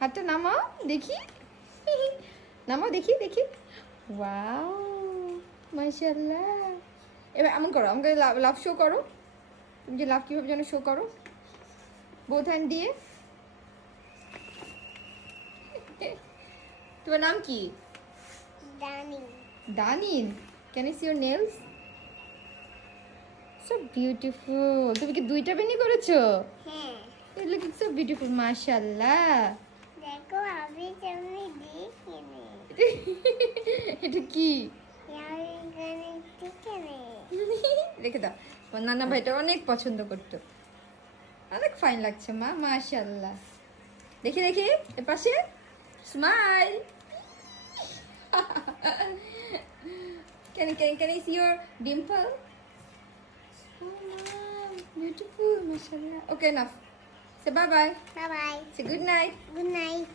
হাতটা নামাও দেখি। নামাও দেখি দেখি। ওয়াও মাশাআল্লাহ। এবার এমন করো, আমাকে লাভ শো করো। তুমি যে লাভ কিভাবে যেন শো করো, বোথ হ্যান্ড দিয়ে। তোমার নাম কি? Danny. দানিন। Can I see your nails? So beautiful. তুমি কি দুইটা বেনি করেছো? হ্যাঁ, ইট লুকিং সো বিউটিফুল মাশাআল্লাহ। দেখো আমি তুমি দেখিনি। এটা কি? আমি এখানে দেখিনি। রেখে দাও। তোমার নানা ভাইটা অনেক পছন্দ করতো। অনেক ফাইন লাগছে মা, মাশাআল্লাহ। দেখি দেখি এ পাশে smile. can I see your dimple? Oh mom, beautiful, mashallah. Okay, enough. Say bye bye. Bye bye. Say good night. Good night.